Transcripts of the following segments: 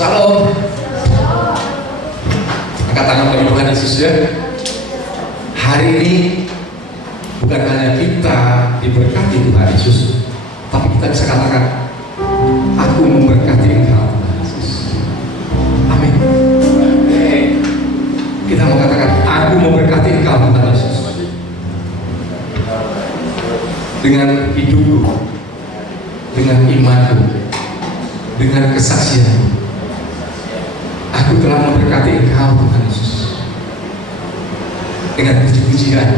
Salam. Angkat tangan bagi Tuhan Yesus ya. Hari ini bukan hanya kita diberkati Tuhan Yesus, tapi kita bisa katakan, aku memberkati engkau Tuhan Yesus. Amin. Kita mau katakan, aku memberkati engkau Tuhan Yesus. Dengan hidupku, dengan imanku, dengan kesaksianku, aku telah memberkati engkau Tuhan Yesus. Dengan puji-pujian,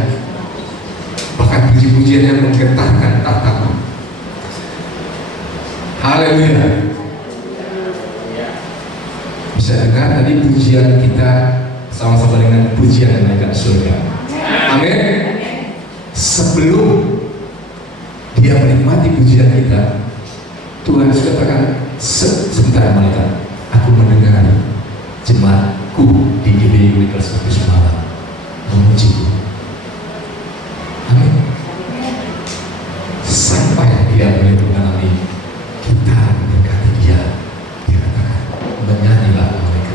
bahkan puji-pujian yang menggetarkan tatamu. Haleluya. Bisa dengar tadi pujian kita sama-sama dengan pujian malaikat surga. Amin. Sebelum dia menikmati pujian kita, Tuhan Yesus katakan, sebentar malaikat, aku mendengar jemaatku di GBI Weekly Service malam memujiku. Amin. Sampai dia boleh mengalami kita mendekati dia, dia katakan, menyanyilah mereka.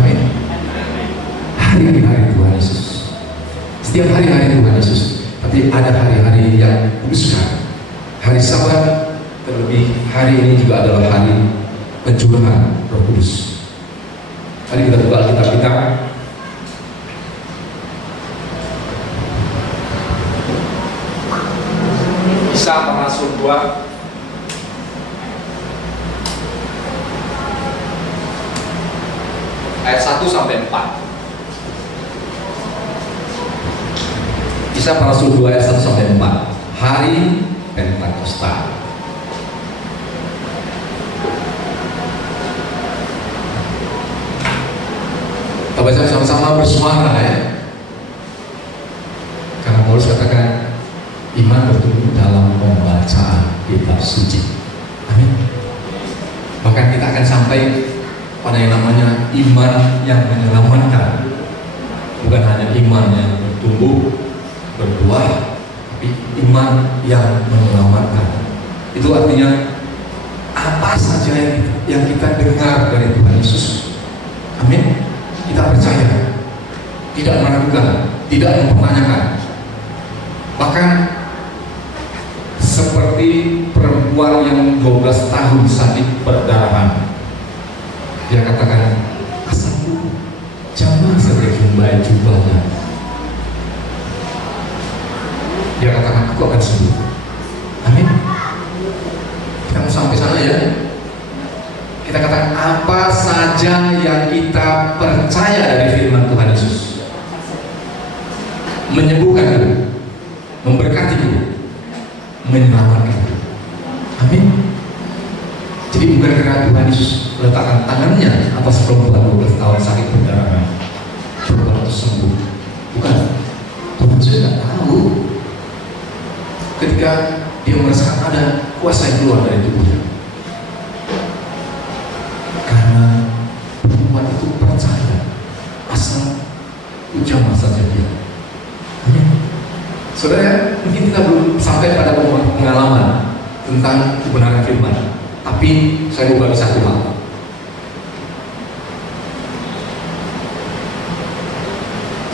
Amin. Hari-hari Tuhan Yesus, setiap hari-hari Tuhan Yesus, tapi ada hari-hari yang kudus sekali. Hari Sabat, terlebih hari ini juga adalah hari pencurahan Roh Kudus. Mari kita buka Alkitab kita. Kisah Para Rasul 2 ayat 1 sampai 4. Kisah Para Rasul 2 ayat 1 sampai 4. Hari Pentakosta. Kita baca sama-sama bersuara ya. Karena Paulus katakan iman bertumbuh dalam pembacaan kitab suci. Amin. Bahkan kita akan sampai pada yang namanya iman yang menyelamatkan. Bukan hanya iman yang bertumbuh, berbuah, tapi iman yang menyelamatkan. Itu artinya apa saja yang kita dengar dari Tuhan Yesus, amin, kita percaya, tidak meragukan, tidak mempertanyakan. Bahkan seperti perempuan yang 12 tahun sakit perdarahan, dia katakan, asalku jamah saja jumlah jubahnya, dia katakan, aku akan sembuh. Amin. Kita mau sampai sana ya. Kita katakan apa saja yang kita percaya dari firman Tuhan Yesus, menyembuhkan, memberkati, menyelamatkan. Amin. Jadi bukan karena Tuhan Yesus meletakkan tangannya atas perempuan 12 tahun sakit perdarahan, perempuan itu sembuh. Bukan. Tuhan Yesus tidak tahu ketika dia merasakan ada kuasa yang keluar dari tubuhnya. Karena perempuan itu percaya, asal jamah saja dia. Amin. Saudara, mungkin kita belum sampai pada pengalaman tentang kebenaran firman, tapi saya mau bagi satu hal.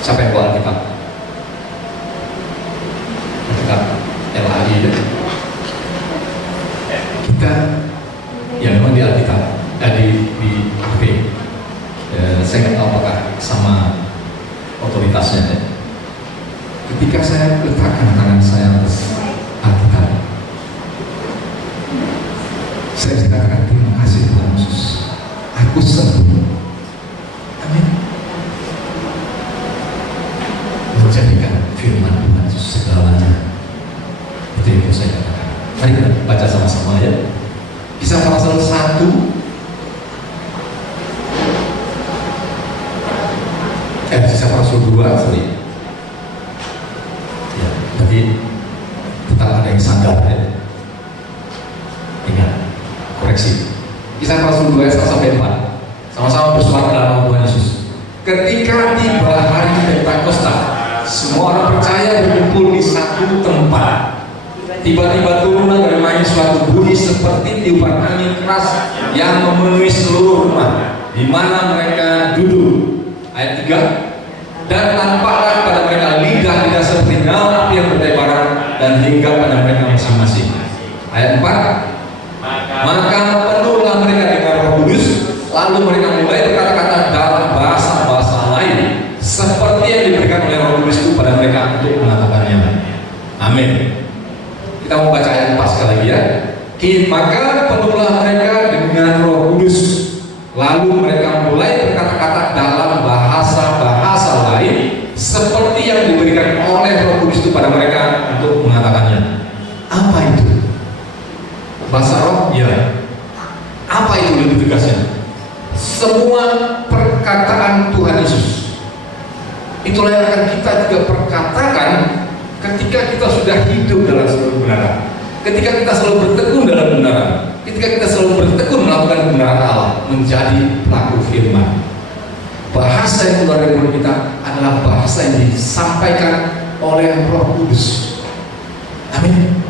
Siapa yang bawa Alkitab? Alkitab LAI ya. Kita ya memang di Alkitab, di HP. Saya nggak tahu apakah sama otoritasnya ya. Ketika saya letakkan tangan saya atas Alkitab, saya bisa katakan terima kasih Tuhan Yesus, aku sembuh. Amin. Menjadikan firman Tuhan Yesus segalanya. Itu yang saya katakan. Mari kita baca sama-sama ya. Kisah Para Rasul 1 Kisah Para Rasul 2 sorry. Ya, berarti tetap ada yang sadar ya. Ingat, koreksi. Kisah Para Rasul 2 ayat 1 sampai 4. Sama-sama bersuara dalam nama Tuhan Yesus. Ketika tiba hari Pentakosta, semua orang percaya berkumpul di satu tempat. tiba-tiba turunlah dari langit suatu bunyi seperti tiupan angin keras yang memenuhi seluruh rumah di mana mereka duduk. Ayat 3, dan tampaklah pada mereka lidah-lidah seperti nyala api yang bertebaran dan hingga pada mereka masing-masing. Ayat 4, maka penuhlah mereka dengan Roh Kudus, lalu mereka mulai berkata-kata dalam bahasa-bahasa lain seperti yang diberikan oleh Roh Kudus itu pada mereka untuk mengatakannya. Amin. Kita mau baca ayat 4 sekali lagi ya. Maka penuhlah mereka dengan Roh Kudus, lalu mereka mulai berkata-kata dalam bahasa-bahasa lain seperti yang diberikan oleh Roh Kudus itu pada mereka untuk mengatakannya. Apa itu? Bahasa roh? Ya. Apa itu lebih tegasnya? Semua perkataan Tuhan Yesus. Itulah yang akan kita juga perkatakan ketika kita sudah hidup dalam seluruh kebenaran, ketika kita selalu bertekun dalam kebenaran, ketika kita selalu bertekun melakukan kebenaran Allah, menjadi pelaku firman. Bahasa yang keluar dari mulut kita adalah bahasa yang disampaikan oleh Roh Kudus. Amin.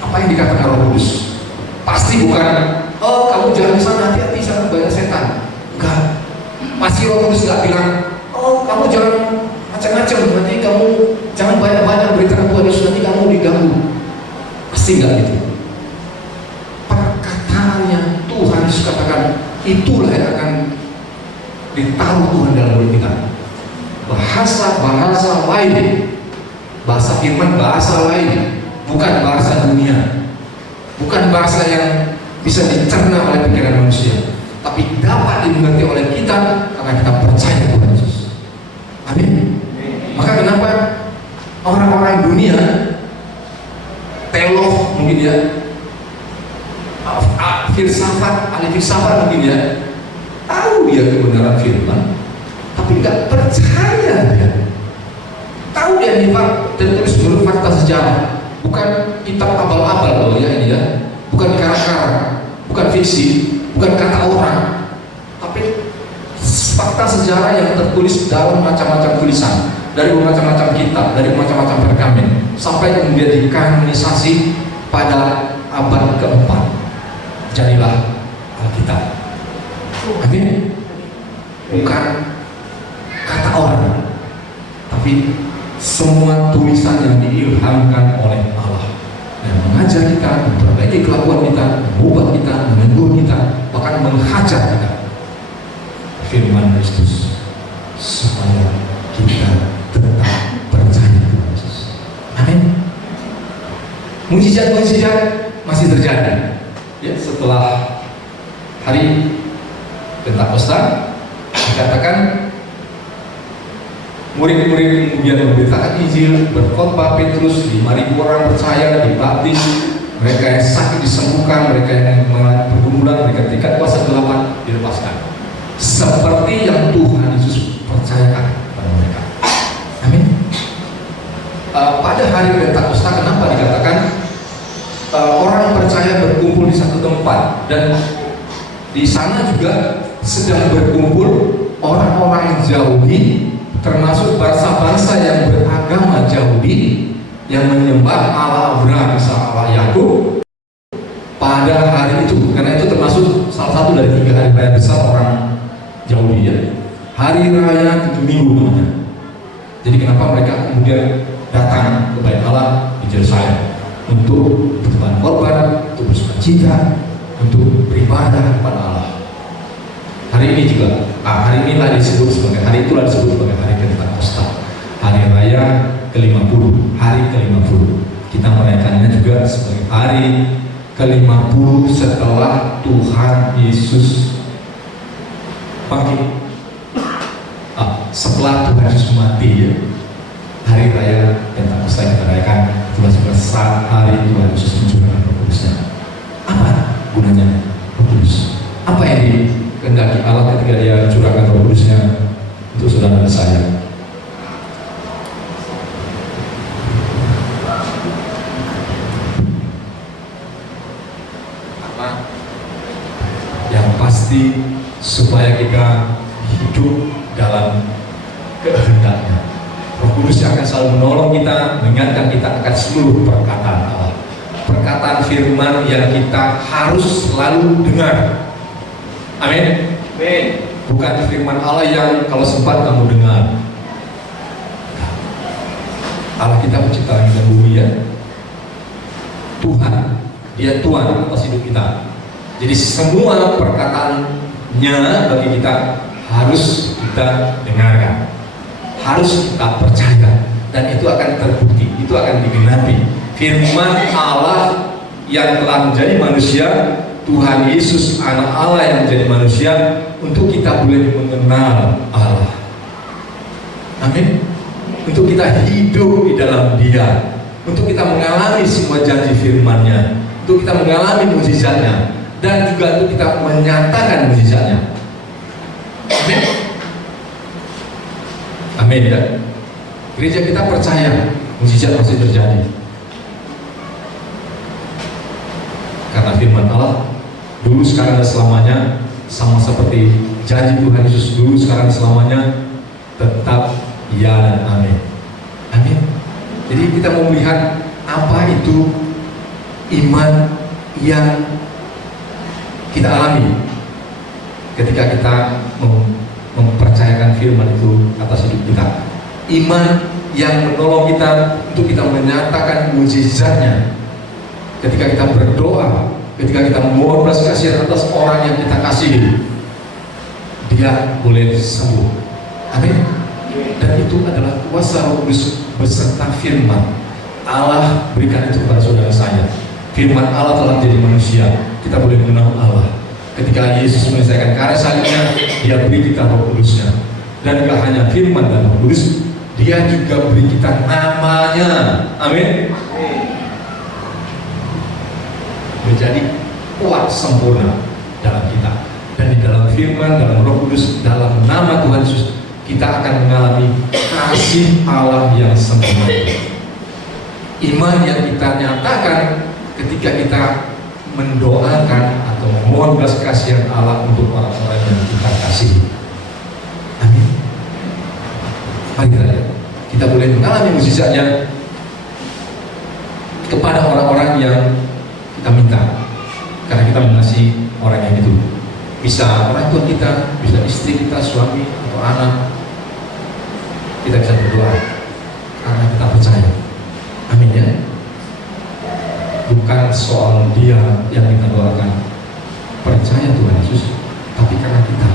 Apa yang dikatakan Roh Kudus? Pasti bukan, oh kamu jangan ke sana, hati-hati sangat banyak setan. Enggak. Pasti Roh Kudus nggak bilang, oh kamu jangan macam-macam, nanti kamu jangan banyak-banyak beritahu Tuhan Yesus, nanti kamu diganggu. Pasti nggak gitu. Perkataan yang Tuhan Yesus katakan, itulah yang akan ditaruh Tuhan dalam mulut kita. Bahasa-bahasa lain, bahasa firman, bahasa lain, bukan bahasa dunia, bukan bahasa yang bisa dicerna oleh pikiran manusia, tapi dapat dimengerti oleh kita karena kita percaya Tuhan Yesus. Amin. Maka kenapa orang-orang dunia, teolog mungkin ya, filsafat, ahli filsafat mungkin ya, tahu dia kebenaran firman, tapi nggak percaya dia. Tahu dia tertulis menurut fakta sejarah, bukan kitab abal-abal loh ya ini ya, bukan karakter, bukan fiksi, bukan kata orang, tapi fakta sejarah yang tertulis dalam macam-macam tulisan, dari macam-macam kitab, dari macam-macam pergamen, sampai kemudian dikanonisasi pada abad keempat. Jadilah Alkitab. Amin. Bukan kata orang, tapi semua tulisan yang diilhamkan oleh Allah dan mengajar kita, memperbaiki kelakuan kita, mengubah kita, menegur kita, bahkan menghajar kita. Firman Kristus supaya kita tetap percaya kepada Yesus. Amin. Mujizat-mujizat masih terjadi. Ya, setelah hari Pentakosta dikatakan murid-murid kemudian memberitakan Injil, berkhotbah. Petrus, 5.000 orang percaya, dibaptis, mereka yang sakit disembuhkan, mereka yang bergumulan, mereka tingkat kuasa gelap dilepaskan, seperti yang Tuhan Yesus percayakan kepada mereka. Amin. Pada hari Pentakosta kenapa dikatakan orang percaya berkumpul di satu tempat, dan di sana juga sedang berkumpul orang-orang Yahudi, termasuk bangsa-bangsa yang beragama Yahudi yang menyembah Allah Abraham, Allah Yakub pada hari itu. Karena itu termasuk salah satu dari 3 hari raya besar orang Yahudi ya. Hari raya 7 minggu namanya. Jadi kenapa mereka kemudian datang ke Bait Allah di Yerusalem untuk berkorban korban, untuk bersukacita, untuk beribadah kepada Allah. Hari ini juga, hari inilah disebut sebagai, hari itulah disebut sebagai hari Pentakosta, hari raya ke-50, hari ke-50. Kita merayakannya juga sebagai hari ke-50 setelah Tuhan Yesus bangkit. Setelah Tuhan Yesus mati ya, hari raya Pentakosta yang kita rayakan itulah sebagai saat hari Tuhan Yesus mencurahkan Roh Kudusnya. Apa gunanya Roh Kudus? Apa yang dikehendaki Allah ketika Dia mencurahkan Roh Kudusnya untuk saudara dan saya? Apa? Yang pasti supaya kita hidup dalam kehendaknya. Roh Kudus yang akan selalu menolong kita, mengingatkan kita akan seluruh perkataan Allah. perkataan firman yang kita harus selalu dengar. Amin. Bukan firman Allah yang kalau sempat kamu dengar. Allah kita pencipta langit dan bumi ya. Tuhan, Dia Tuhan atas hidup kita. Jadi semua perkataannya bagi kita harus kita dengarkan, harus kita percaya, dan itu akan terbukti, itu akan digenapi. Firman Allah yang telah menjadi manusia, Tuhan Yesus anak Allah yang menjadi manusia, untuk kita boleh mengenal Allah. Amin. Untuk kita hidup di dalam Dia, untuk kita mengalami semua janji firman-Nya, untuk kita mengalami mukjizat-Nya, dan juga untuk kita menyatakan mukjizat-Nya. Amin. Amin ya. Gereja kita percaya mukjizat pasti terjadi. Karena firman Allah dulu, sekarang, dan selamanya, sama seperti janji Tuhan Yesus dulu, sekarang, selamanya, tetap ya dan amin. Amin. Jadi kita mau melihat apa itu iman yang kita alami ketika kita mempercayakan firman itu atas hidup kita. Iman yang menolong kita untuk kita menyatakan mukjizat-Nya ketika kita berdoa, ketika kita memohon belas kasihan atas orang yang kita kasihi, dia boleh sembuh. Amin. Dan itu adalah kuasa Roh Kudus beserta firman Allah berikan itu kepada saudara saya. Firman Allah telah menjadi manusia, kita boleh mengenal Allah. Ketika Yesus menyelesaikan karya salibnya, Dia beri kita Roh Kudusnya. Dan tidak hanya firman dan Roh Kudus, Dia juga beri kita namanya. Amin. Menjadi kuat sempurna dalam kita. Dan di dalam firman, dalam Roh Kudus, dalam nama Tuhan Yesus, kita akan mengalami kasih Allah yang sempurna. Iman yang kita nyatakan ketika kita mendoakan atau memohon belas kasihan Allah untuk orang-orang yang kita kasihi. Amin. Mari kita boleh mengalami mukjizat-Nya kepada orang-orang yang kita minta, karena kita mengasihi orang yang itu. Bisa orang tua kita, bisa istri kita, suami atau anak. Kita bisa berdoa karena kita percaya. Amin ya. Bukan soal dia yang kita doakan, percaya Tuhan Yesus, tapi karena kita.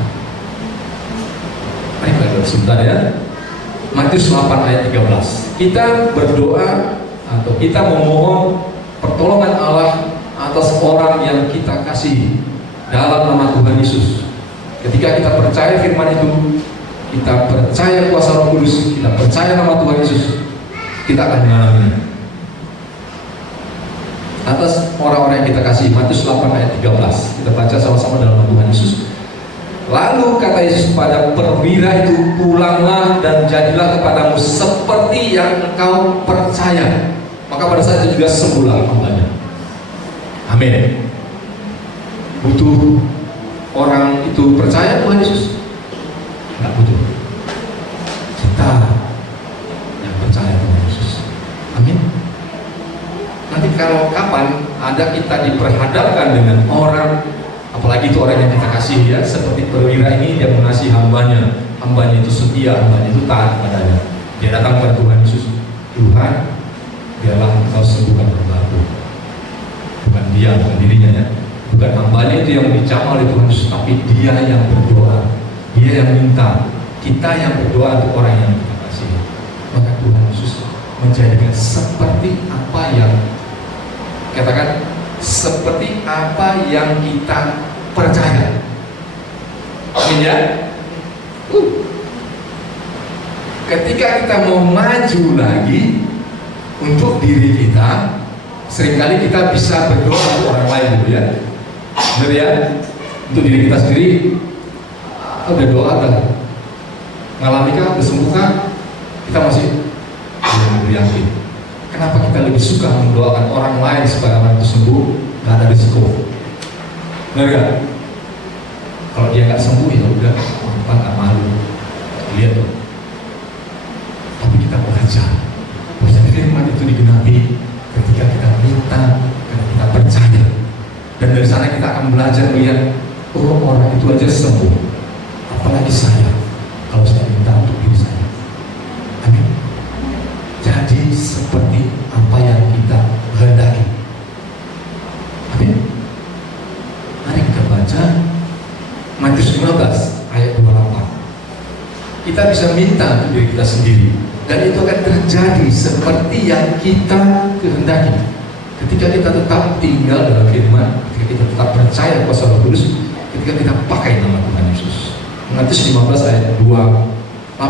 Mari kita sebentar ya. Matius 8 ayat 13. Kita berdoa atau kita memohon pertolongan Allah atas orang yang kita kasih dalam nama Tuhan Yesus. Ketika kita percaya firman itu, kita percaya kuasa Roh Kudus, kita percaya nama Tuhan Yesus, kita akan mengalaminya atas orang-orang yang kita kasih. Matius 8 ayat 13. Kita baca sama-sama dalam nama Tuhan Yesus. Lalu kata Yesus kepada perwira itu, pulanglah dan jadilah kepadamu seperti yang engkau percaya. Maka pada saat itu juga sembuhlah hambanya. Amin. Butuh orang itu percaya Tuhan Yesus? Tidak butuh. Kita yang percaya Tuhan Yesus. Amin. Nanti kalau kapan ada kita diperhadapkan dengan orang, apalagi itu orang yang kita kasih ya, seperti perwira ini, dia mengasihi hambanya, hambanya itu setia, hambanya itu taat kepadanya. Dia datang kepada Tuhan Yesus, Tuhan, biarlah engkau sembuhkan hambaku. Bukan dia, bukan dirinya ya, bukan hambanya itu yang dicamar oleh Tuhan Yesus, tapi dia yang berdoa, dia yang minta, kita yang berdoa untuk orang yang kita kasih. Maka Tuhan Yesus menjadikan seperti apa yang, katakan, seperti apa yang kita percaya. Amin ya. Ketika kita mau maju lagi untuk diri kita, seringkali kita bisa berdoa untuk orang lain gitu ya. Benar ya? Untuk diri kita sendiri, udah doa kan? Ngalami kan? Udah sembuh kan? Kita masih belum yakin. Kenapa kita lebih suka mendoakan orang lain supaya orang itu sembuh? Gak ada risiko. Benar gak? Kalau dia gak sembuh ya udah, apa gak malu. Lihat tuh. Tapi kita belajar bahwa firman itu digenapi ketika kita minta akan belajar melihat, oh orang itu aja sembuh, apalagi saya, kalau saya minta untuk diri saya. Amin. Jadi seperti apa yang kita kehendaki. Amin. Mari kita baca Matius 15 ayat 28. Kita bisa minta untuk diri kita sendiri, dan itu akan terjadi seperti yang kita kehendaki. Ketika kita tetap tinggal dalam firman, ketika kita tetap percaya kuasa Roh Kudus, ketika kita pakai nama Tuhan Yesus. Matius 15 ayat 28.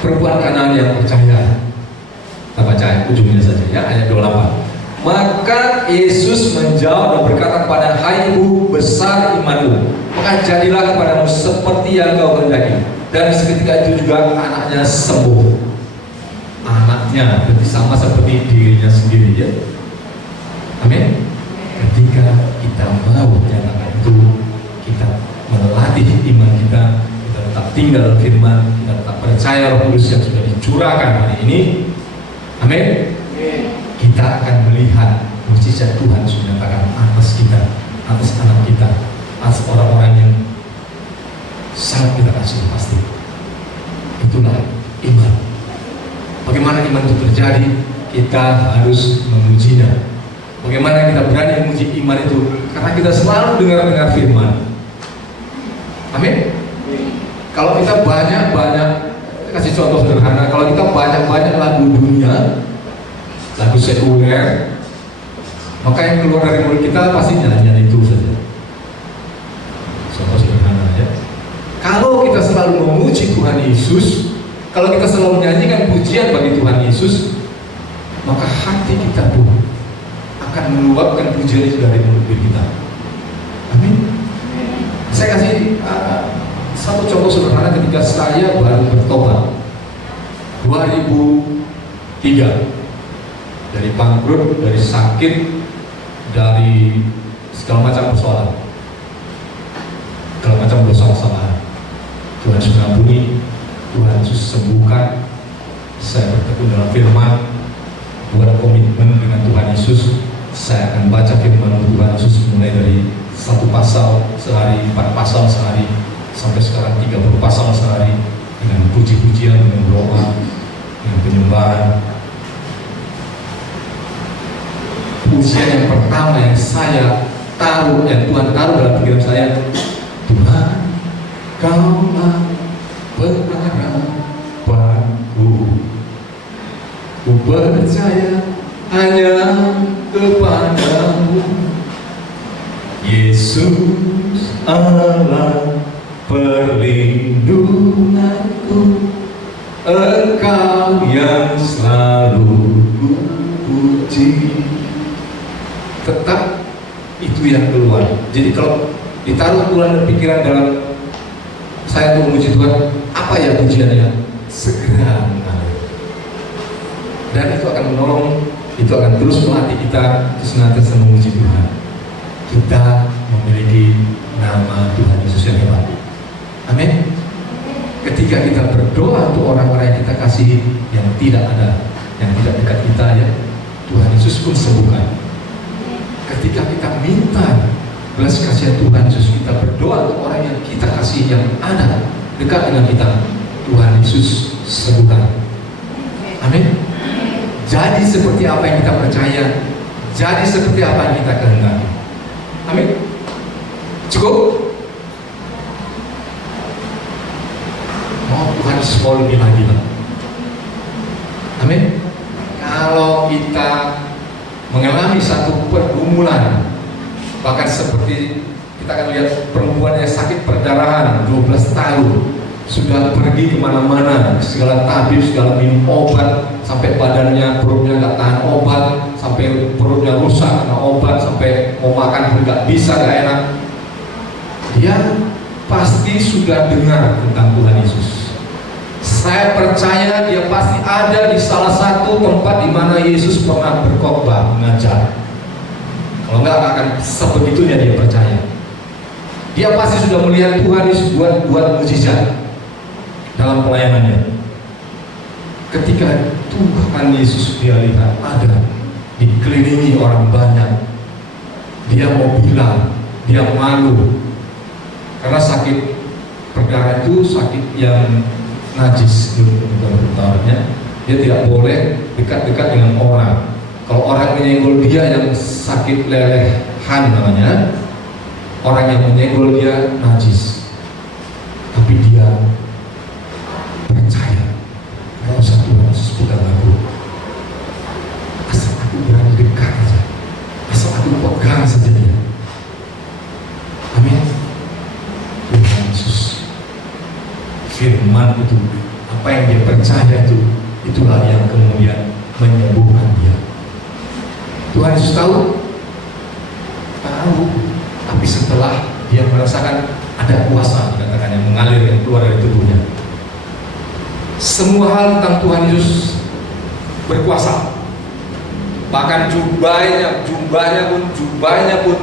Perempuan Kanaan yang percaya, kita baca ujungnya saja ya, ayat 28. Maka Yesus menjawab dan berkata kepada, hai ibu, besar imanmu, maka jadilah kepadamu seperti yang kau kehendaki. Dan seketika itu juga anaknya sembuh. Anaknya berarti sama seperti dirinya sendiri ya. Amin. Ketika kita mau menyatakan itu, kita melatih iman kita, kita tetap tinggal dalam firman, kita tetap percaya Roh Kudus yang sudah dicurahkan hari ini. Amin. Kita akan melihat mujizat Tuhan sudah nyatakan atas kita, atas anak kita, atas orang-orang yang sangat kita kasih pasti. Itulah iman. Bagaimana iman itu terjadi? Kita harus mengujinya. Bagaimana kita berani menguji iman itu? Karena kita selalu dengar firman. Amin. Kalau kita banyak-banyak, kasih contoh sederhana, kalau kita banyak-banyak lagu dunia, lagu sekuler, maka yang keluar dari mulut kita pasti nyanyian itu saja. Contoh sederhana ya. Kalau kita selalu memuji Tuhan Yesus, kalau kita selalu menyanyikan pujian bagi Tuhan Yesus, maka hati kita pun akan meluapkan pujian itu dari mulut kita. Amin. Saya kasih satu contoh sederhana ketika saya baru bertobat 2003. Dari bangkrut, dari sakit, dari segala macam persoalan, segala macam dosa-kesalahan. Tuhan Yesus mengampuni, Tuhan Yesus sembuhkan. Saya bertekun dalam firman, buat komitmen dengan Tuhan Yesus. Saya akan baca firman Tuhan Yesus mulai dari 1 pasal sehari, 4 pasal sehari, sampai sekarang 30 pasal sehari, dengan puji-pujian, dengan doa, dengan penyembahan. Pujian yang pertama yang saya taruh, yang Tuhan taruh dalam pikiran saya, Tuhan, Kaulah pengharapanku, ku percaya hanya kepadamu, Yesus Allah perlindunganku, Engkau yang selalu ku puji. Tetap itu yang keluar. Jadi kalau ditaruh Tuhan dan pikiran dalam saya untuk memuji Tuhan, apa ya pujiannya? Segera mengalir. Dan itu akan menolong, itu akan terus melatih kita senantiasa memuji Tuhan. Kita memiliki nama Tuhan Yesus yang hebat. Amin. Ketika kita berdoa untuk orang-orang yang kita kasihi, yang tidak ada, yang tidak dekat kita ya, Tuhan Yesus pun sembuhkan. Ketika kita minta belas kasihan Tuhan Yesus, kita berdoa untuk orang yang kita kasih, yang ada dekat dengan kita, Tuhan Yesus sembuhkan. Amin. Jadi seperti apa yang kita percaya, jadi seperti apa yang kita kehendaki. Amin. Cukup? Oh, Tuhan Yesus mau lebih lagi, Pak. Amin. Kalau kita mengalami satu pergumulan, bahkan seperti kita akan lihat perempuan yang sakit perdarahan 12 tahun, sudah pergi kemana-mana, segala tabib, segala minum obat, sampai badannya, perutnya nggak tahan obat, sampai perutnya rusak karena obat, sampai mau makan pun nggak bisa, nggak enak. Dia pasti sudah dengar tentang Tuhan Yesus. Saya percaya dia pasti ada di salah satu tempat di mana Yesus pernah berkhotbah, mengajar. Kalau enggak akan sebegitunya dia percaya. Dia pasti sudah melihat Tuhan Yesus buat mujizat dalam pelayanannya. Ketika Tuhan Yesus dia lihat ada, dikelilingi orang banyak, dia mau bilang, dia malu, karena sakit perkara itu sakit yang najis, bentarnya dia tidak boleh dekat-dekat dengan orang. Kalau orang menyenggol dia yang sakit lelehan namanya, orang yang menyenggol dia najis. Tapi dia percaya, nggak usah Tuhan Yesus pegang aku, asal aku berani dekat aja, asal aku pegang saja dia. Amin. Tuhan Yesus, firman itu, apa yang dia percaya itu, itulah yang kemudian menyembuhkan dia. Tuhan Yesus tahu, tapi setelah dia merasakan ada kuasa, dikatakan, yang mengalir, yang keluar dari tubuhnya. Semua hal tentang Tuhan Yesus berkuasa. Bahkan jubahnya pun,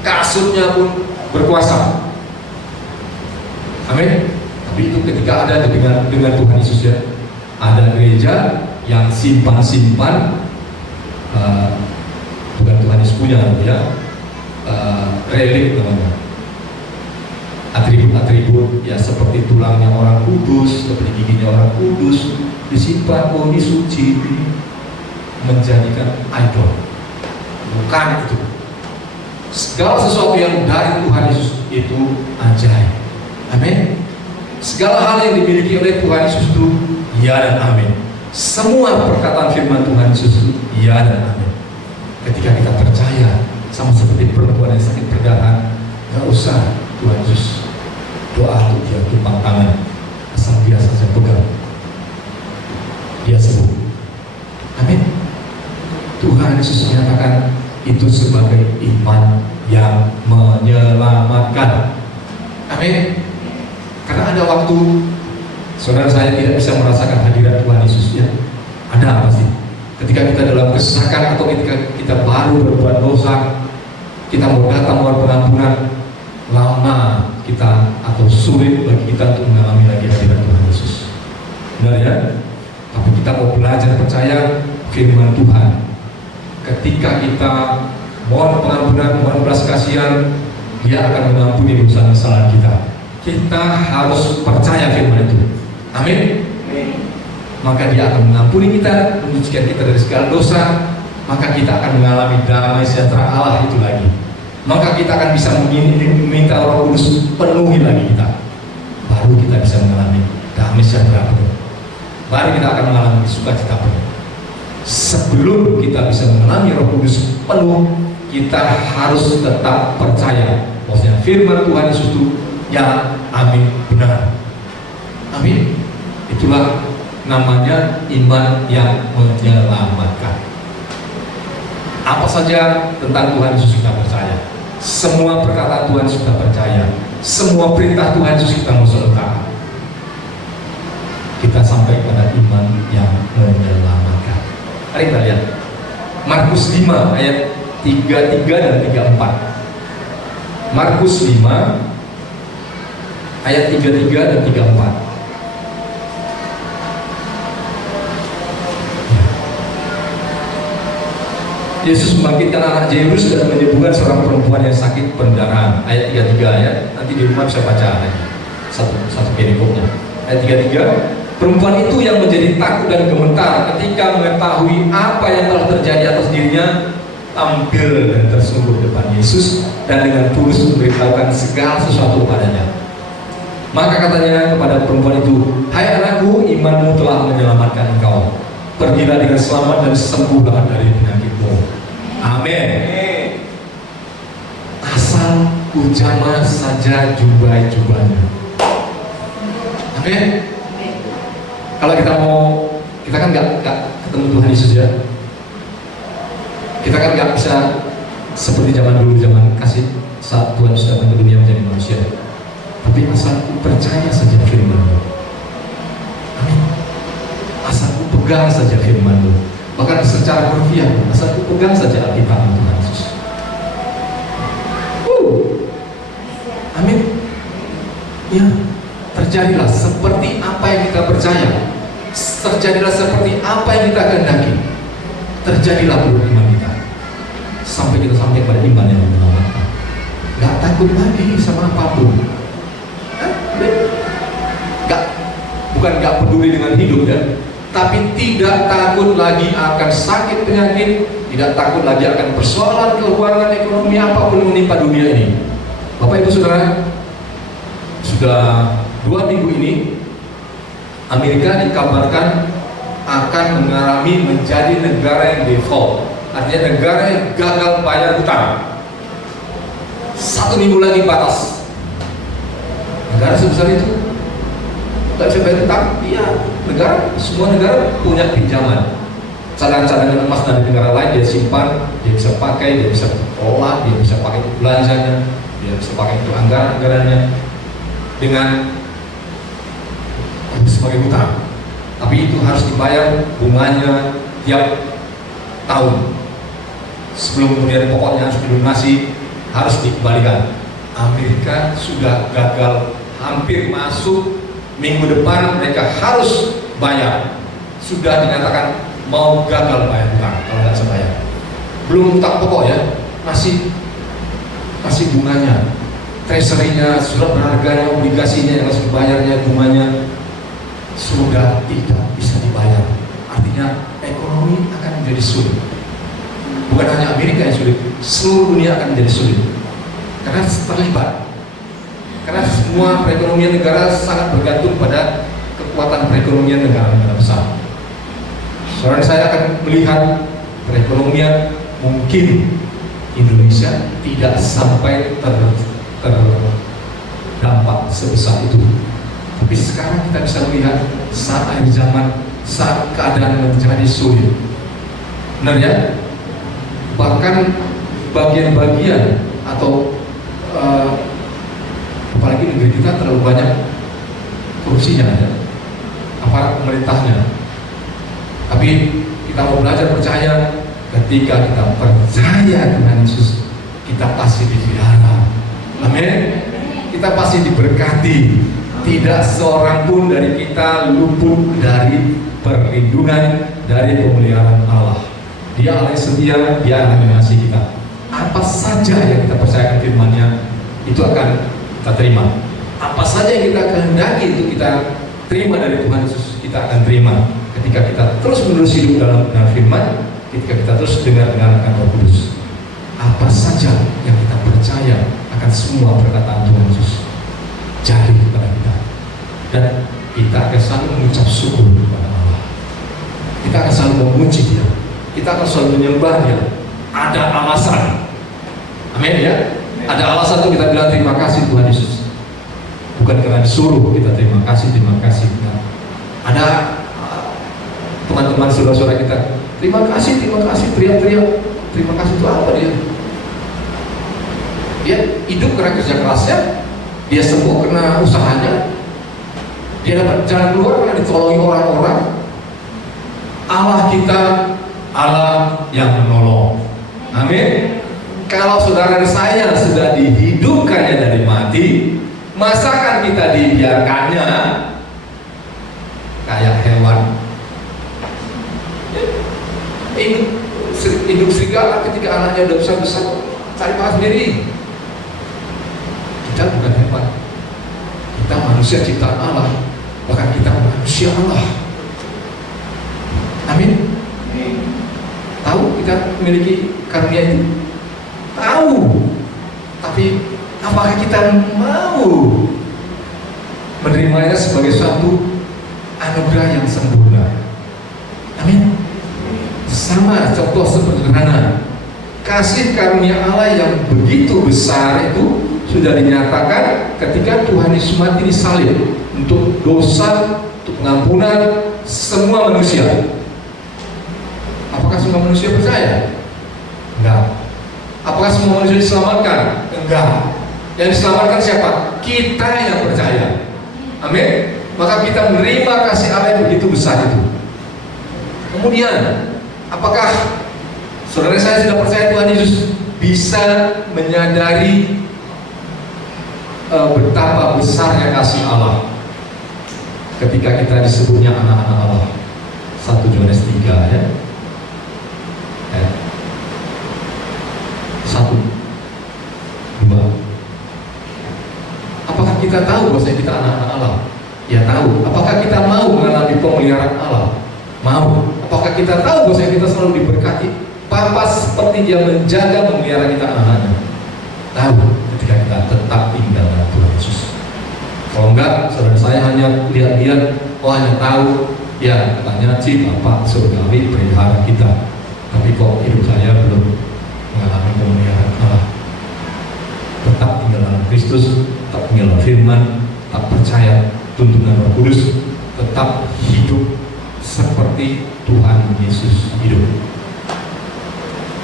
kasutnya pun berkuasa. Amin. Tapi itu ketika ada dengan Tuhan Yesus ya, ada gereja yang simpan bukan Tuhan Yesus punya ya, relik namanya, atribut-atribut ya, seperti tulangnya orang kudus, seperti giginya orang kudus, disimpan. Oh, ini suci, ini menjadikan idol. Bukan itu. Segala sesuatu yang dari Tuhan Yesus itu ajaib. Amin. Segala hal yang dimiliki oleh Tuhan Yesus itu ya dan amin. Semua perkataan firman Tuhan Yesus itu ya dan amin. Ketika kita percaya, sama seperti perempuan yang sakit perdarahan, gak usah Tuhan Yesus doa untuk dia tumpang tangan, asal dia saja pegang, dia sembuh. Amin. Tuhan Yesus menyatakan itu sebagai iman yang menyelamatkan. Amin. Karena ada waktu saudara saya tidak bisa merasakan hadirat Tuhan Yesus ya. Ada apa sih? Ketika kita dalam kesesakan atau ketika kita baru berbuat dosa, kita mau datang mohon pengampunan, lama kita atau sulit bagi kita untuk mengalami lagi hadirat Tuhan Yesus. Benar ya? Tapi kita mau belajar percaya firman Tuhan. Ketika kita mohon pengampunan, mohon belas kasihan, Dia akan mengampuni dosa kesalahan kita. Kita harus percaya firman itu. Amin. Maka Dia akan mengampuni kita, menyucikan kita dari segala dosa. Maka kita akan mengalami damai sejahtera Allah itu lagi. Maka kita akan bisa meminta Roh Kudus penuhi lagi kita. Baru kita bisa mengalami damai sejahtera penuh. Baru kita akan mengalami sukacita penuh. Sebelum kita bisa mengalami Roh Kudus penuh, kita harus tetap percaya bahwasanya firman Tuhan Yesus itu ya amin benar. Amin. Itulah namanya iman yang menyelamatkan. Apa saja tentang Tuhan Yesus kita percaya. Semua perkataan Tuhan Yesus kita percaya. Semua perintah Tuhan Yesus kita mau taat. Kita sampai pada iman yang menyelamatkan. Mari kita lihat Markus 5 ayat 33 dan 34. Markus 5 ayat 33 dan 34. Yesus membangkitkan anak Jairus dan menyembuhkan seorang perempuan yang sakit pendarahan. Ayat 33 ya. Nanti di rumah bisa baca satu perikopnya. Ayat 33. Perempuan itu yang menjadi takut dan gemetar ketika mengetahui apa yang telah terjadi atas dirinya, tampil dan tersungkur depan Yesus dan dengan tulus memberitahukan segala sesuatu padanya. Maka katanya kepada perempuan itu, "Hai anakku, imanmu telah menyelamatkan engkau. Pergilah dengan selamat dan sembuhlah dari penyakitmu." Amin. Asal ku jamah saja jubahnya. Amin. Kalau kita kan nggak ketemu Tuhan Yesus ya. Kita kan nggak bisa seperti zaman dulu, zaman kasih saat Tuhan sudah datang ke dunia menjadi manusia. Tapi asal ku percaya saja firman-Mu. Amin. Asal ku pegang saja firman-Mu. Bahkan secara harfiah, asal ku pegang saja Alkitab Tuhan Yesus. Amin. Ya, terjadilah seperti apa yang kita percaya. Terjadilah seperti apa yang kita kehendaki. Terjadilah menurut iman kita. sampai kita sampai pada iman yang menyelamatkan. Gak takut lagi sama apapun. Bukan gak peduli dengan hidup ya, tapi tidak takut lagi akan sakit penyakit, tidak takut lagi akan persoalan keuangan ekonomi apapun yang menimpa dunia ini. Bapak Ibu Saudara, sudah 2 minggu ini Amerika dikabarkan akan mengalami menjadi negara yang default, artinya negara yang gagal bayar hutang. 1 minggu lagi batas. Negara sebesar itu nggak bisa bayar hutang. Iya, semua negara punya pinjaman, cadangan-cadangan emas dari negara lain dia simpan, dia bisa pakai, dia bisa olah, dia bisa pakai untuk belanjanya, dia bisa pakai untuk anggaran-anggarannya dengan sebagai hutang. Tapi itu harus dibayar bunganya tiap tahun. Sebelum kemudian pokoknya harus dilunasi, harus dikembalikan. Amerika sudah gagal, hampir masuk minggu depan mereka harus bayar. Sudah dinyatakan mau gagal bayar hutang kalau nggak bisa bayar. Belum hutang pokok ya, masih bunganya, treasury-nya, surat berharganya, obligasinya yang harus dibayarnya, bunganya sudah tidak bisa dibayar. Artinya ekonomi akan menjadi sulit. Bukan hanya Amerika yang sulit, seluruh dunia akan menjadi sulit karena terlibat. Karena semua perekonomian negara sangat bergantung pada kekuatan perekonomian negara-negara besar. Saudara saya akan melihat perekonomian mungkin Indonesia tidak sampai terdampak sebesar itu. Tapi sekarang kita bisa melihat saat akhir zaman, saat keadaan menjadi sulit. Benar ya? Bahkan bagian-bagian atau apalagi negeri kita terlalu banyak korupsinya ya, aparat pemerintahnya. Tapi kita mau belajar percaya, ketika kita percaya Tuhan Yesus, kita pasti dipelihara. Amin. Kita pasti diberkati. Tidak seorang pun dari kita luput dari perlindungan, dari pemeliharaan Allah. Dia Allah yang setia, Dia akan mengasihi kita. Apa saja yang kita percayakan firman-Nya, itu akan kita terima. Apa saja yang kita kehendaki itu kita terima dari Tuhan Yesus, kita akan terima. Ketika kita terus menerus hidup dalam benar firman, ketika kita terus dengar Roh Kudus, apa saja yang kita percaya akan semua perkataan Tuhan Yesus jadi kepada kita, dan kita akan selalu mengucap syukur kepada Allah. Kita akan selalu memuji Dia, kita akan selalu menyembah Dia. Ada alasan, amin ya. Ada alasan untuk kita bilang terima kasih Tuhan Yesus. Bukan karena disuruh kita terima kasih. Ada teman-teman saudara-saudara kita, terima kasih, teriak-teriak. Terima kasih itu apa dia? Dia hidup karena kerja kerasnya, dia sembuh karena usahanya, dia dapat jalan keluar karena ditolongi orang-orang. Allah kita, Allah yang menolong. Amin. Kalau saudara saya sudah dihidupkannya dari mati, masakan kita dibiarkannya kayak hewan? Induk serigala ketika anaknya udah besar-besar cari makan sendiri. Kita bukan hewan, kita manusia ciptaan Allah, bahkan kita manusia Allah. Amin. Tahu kita memiliki karunia itu? Tahu, tapi apakah kita mau menerimanya sebagai suatu anugerah yang sempurna? Amin. Sama contoh sederhana, kasih karunia Allah yang begitu besar itu sudah dinyatakan ketika Tuhan Yesus mati di salib untuk dosa, untuk pengampunan semua manusia. Apakah semua manusia percaya? Enggak. Apakah semua manusia diselamatkan? Enggak. Yang diselamatkan siapa? Kita yang percaya. Amin. Maka kita menerima kasih Allah yang begitu besar itu. Kemudian, apakah saudara saya sudah percaya Tuhan Yesus bisa menyadari betapa besarnya kasih Allah ketika kita disebutnya anak-anak Allah? 1 Yohanes 3 ya. Satu, dua. Apakah kita tahu bahwa kita anak-anak Allah? Ya tahu. Apakah kita mau mengalami pemeliharaan Allah? Mau. Apakah kita tahu bahwa kita selalu diberkati Bapa seperti Dia menjaga memelihara kita anak-anaknya? Tahu ketika kita tetap tinggal dalam Tuhan Yesus. Kalau enggak, saudara saya hanya lihat-lihat, hanya tahu, ya katanya sih Bapak surgawi pelihara kita, tapi kok hidup saya belum mengalami pemeliharaan Allah. Tetap tinggal dalam Kristus, tetap tinggal dalam firman, tetap percaya tuntunan Roh Kudus, tetap hidup seperti Tuhan Yesus hidup.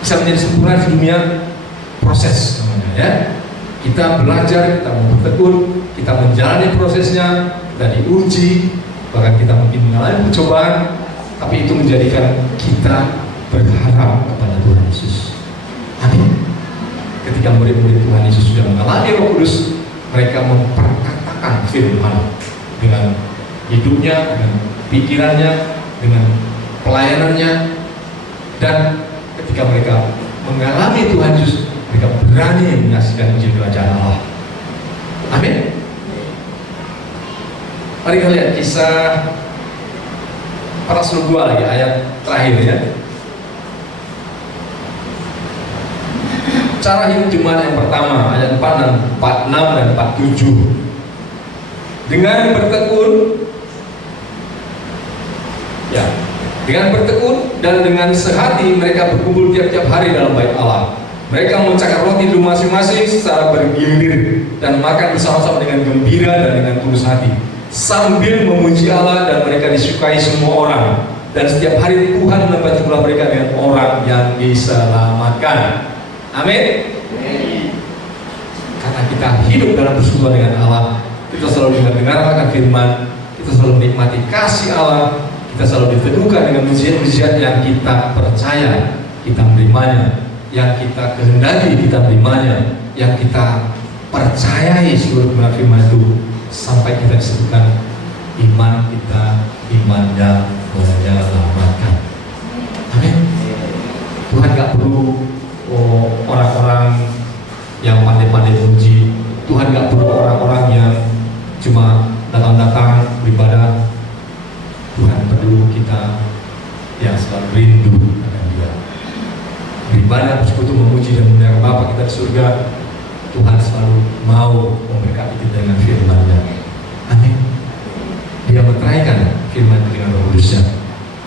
Bisa menjadi sempurna di dunia, proses namanya ya. Kita belajar, kita mau bertekun, kita menjalani prosesnya, kita diuji, bahkan kita mungkin mengalami percobaan, tapi itu menjadikan kita berharap kepada Tuhan Yesus. Amin. Ketika murid-murid Tuhan Yesus sudah mengalami Roh Kudus, mereka memperkatakan firman dengan hidupnya, dengan pikirannya, dengan pelayanannya, dan ketika mereka mengalami Tuhan Yesus, mereka berani menyaksikan Injil Kerajaan Allah. Amin. Mari kita lihat kisah para Rasul 2 lagi, ayat terakhir ya. Cara hidup jemaat yang pertama, ayat 4 dan 46 dan 47. Dengan bertekun, ya, dengan bertekun dan dengan sehati mereka berkumpul tiap-tiap hari dalam bait Allah. Mereka memecahkan roti di rumah masing-masing secara bergilir dan makan bersama-sama dengan gembira dan dengan tulus hati, sambil memuji Allah, dan mereka disukai semua orang. Dan setiap hari Tuhan menambah jumlah mereka dengan orang yang diselamatkan. Amin. Karena kita hidup dalam persekutuan dengan Allah, kita selalu mendengar akan firman, kita selalu menikmati kasih Allah, kita selalu diteguhkan dengan mujizat-mujizat yang kita percaya kita menerimanya, yang kita kehendaki kita menerimanya, yang kita percayai seluruh kebenaran firman itu, sampai kita disebutkan iman kita, iman yang menyelamatkan. Amin. Tuhan gak perlu orang-orang yang pandai-pandai puji. Tuhan gak perlu orang-orang yang cuma datang-datang beribadah. Tuhan perlu kita yang selalu rindu akan Dia, beribadah, bersekutu, memuji dan memuliakan Bapa kita di surga. Tuhan selalu mau memberkati kita dengan firman-Nya. Amin. Dia meteraikan firman dengan Roh Kudus-Nya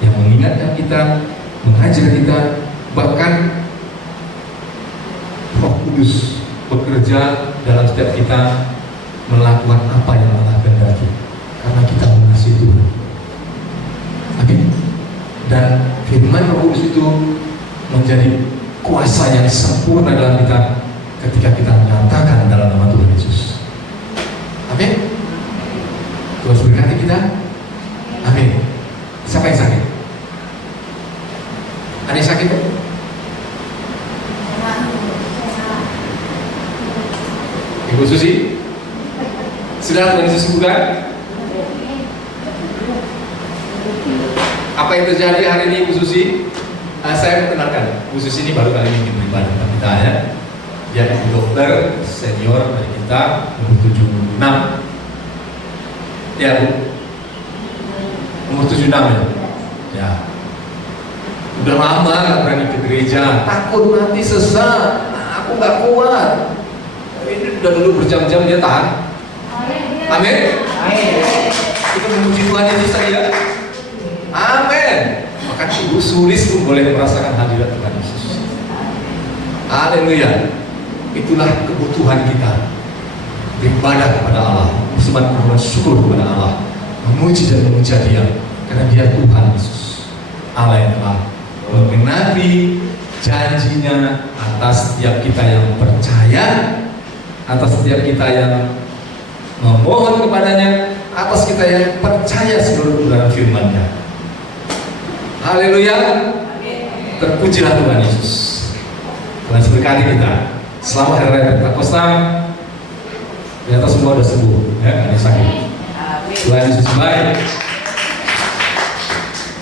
yang mengingatkan kita, mengajar kita, bahkan Roh Kudus bekerja dalam setiap kita melakukan apa yang Allah kehendaki, karena kita mengasihi Tuhan. Amin. Dan firman Roh Kudus itu menjadi kuasa yang sempurna dalam kita ketika kita menyatakan dalam nama Tuhan Yesus. Amin. Tuhan berkati kita. Amin. Siapa yang sakit? Ada yang sakit? Ibu Susi? Sudah Tuhan Yesus sembuhkan? Apa yang terjadi hari ini Ibu Susi? Saya perkenalkan, Bu Susi ini baru kali ini beribadah dengan kita ya. Dia ibu dokter senior dari kita, umur 76. Ya Bu, umur 76 ya. Ya. Udah lama gak berani ke gereja, takut nanti sesat. Aku gak kuat. Ini udah dulu berjam-jam dia tahan. Amin. Kita memuji Tuhan Yesus saja. Amin. Maka Ibu Sulis pun boleh merasakan hadirat Tuhan Yesus. Haleluya. Itulah kebutuhan kita, beribadah kepada Allah, bersembah syukur kepada Allah, memuji dan memuja Dia, karena Dia Tuhan Yesus, Allah yang telah mengenapi janjinya atas setiap kita yang percaya, atas setiap kita yang memohon kepadanya, atas kita yang percaya seluruh kebenaran firman-Nya. Haleluya. Terpujilah Tuhan Yesus. Tuhan berkati kita. Selamat hari raya Pentakosta. Ternyata semua sudah sembuh, ya, ada sakit. Tuhan Yesus baik.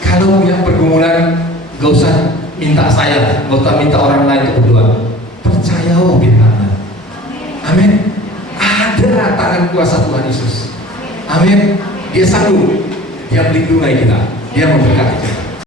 Kalau punya pergumulan, gak usah minta saya, gak usah minta orang lain untuk berdoa. Percaya tangan kuasa Tuhan Yesus. Amin. Dia sanggup, dia melindungi kita, dia memberkati kita.